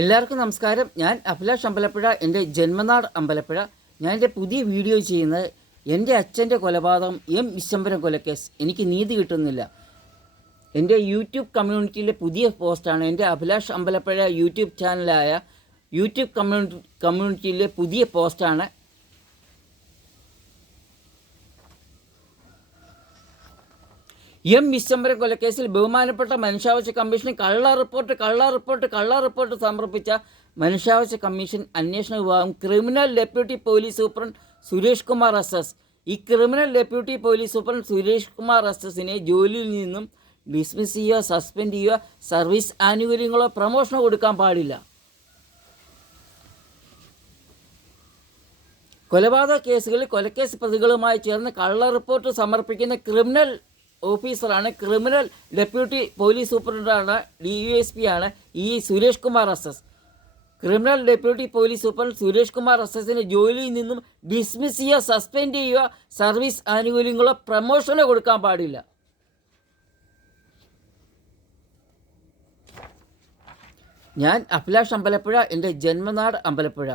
എല്ലാവർക്കും നമസ്കാരം. ഞാൻ അഭിലാഷ് അമ്പലപ്പുഴ, എൻ്റെ ജന്മനാട് അമ്പലപ്പുഴ. ഞാൻ എൻ്റെ പുതിയ വീഡിയോ ചെയ്യുന്നത് എൻ്റെ അച്ഛൻ്റെ കൊലപാതകം വിശ്വംഭരൻ കൊലക്കേസ്. എനിക്ക് നീതി കിട്ടുന്നില്ല. എൻ്റെ യൂട്യൂബ് കമ്മ്യൂണിറ്റിയിലെ പുതിയ പോസ്റ്റാണ്. എൻ്റെ അഭിലാഷ് അമ്പലപ്പുഴ യൂട്യൂബ് ചാനലായ യൂട്യൂബ് കമ്മ്യൂണിറ്റിയിലെ പുതിയ പോസ്റ്റാണ്. വിശ്വംഭരൻ കൊലക്കേസിൽ ബഹുമാനപ്പെട്ട മനുഷ്യാവകാശ കമ്മീഷന് കള്ള റിപ്പോർട്ട് സമർപ്പിച്ച മനുഷ്യാവകാശ കമ്മീഷൻ അന്വേഷണ വിഭാഗം criminal deputy police superintendent Suresh Kumar SS. ഈ criminal deputy police superintendent Suresh Kumar SSനെ ജോലിയിൽ നിന്നും ഡിസ്മിസ് ചെയ്യുക, സസ്പെൻഡ് ചെയ്യുക, സർവീസ് ആനുകൂല്യങ്ങളോ പ്രമോഷനോ കൊടുക്കാൻ പാടില്ല. കൊലപാതക കേസുകളിൽ കൊലക്കേസ് പ്രതികളുമായി ചേർന്ന് കള്ള റിപ്പോർട്ട് സമർപ്പിക്കുന്ന ക്രിമിനൽ ഓഫീസറാണ്, ക്രിമിനൽ ഡെപ്യൂട്ടി പോലീസ് സൂപ്രണ്ടാണ്, DUSP ആണ് ഈ Suresh Kumar SS. Criminal deputy police superintendent Suresh Kumar SSനെ ജോലിയിൽ നിന്നും ഡിസ്മിസ് ചെയ്യുക, സസ്പെൻഡ് ചെയ്യുക, സർവീസ് ആനുകൂല്യങ്ങളോ പ്രമോഷനോ കൊടുക്കാൻ പാടില്ല. ഞാൻ അഭിലാഷ് അമ്പലപ്പുഴ, എൻ്റെ ജന്മനാട് അമ്പലപ്പുഴ.